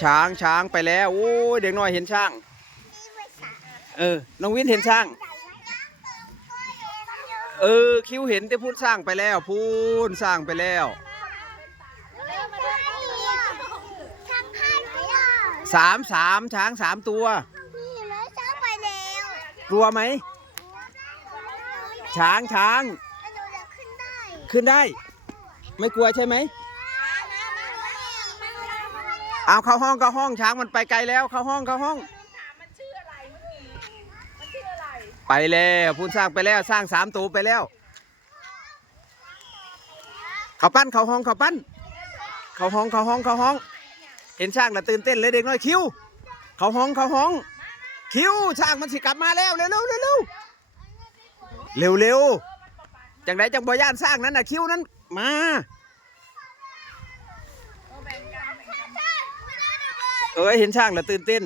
ช้างช้างไปแล้วโอ้ยเด็กน้อยเห็นช้าง เออน้องวินเห็นช้าง เออคิวเห็นแต่พูดสร้างไปแล้ว พูนสร้างไปแล้วสามสามช้างสามตัวกลัวไหมช้างช้าง ขึ้นได้ ไม่กลัวใช่ไหม เอาเข้าห้องเข้าห้องช้างมันไปไกลแล้วเข้าห้องเข้าห้องมันชื่ออะไรเมื่อกี้มันชื่ออะไร ไปแล้วพูนสร้างไปแล้วสร้างสามตัวไปแล้ว เขาปั้นเขาห้องเขาปั้น เขาห้องเขาห้องเขาห้อง เห็นช้างแล้วตื่นเต้นเลยเด็กน้อยคิวเขาห้องเขาห้อง คิวช้างมันสิกลับมาแล้วเร็วเร็วเร็วเร็วเร็วเร็วจังไดจังบ่ย่านสร้างนั้นน่ะคิวนั้นมา เอ้ยเห็นช้างแล้วตื่นเต้น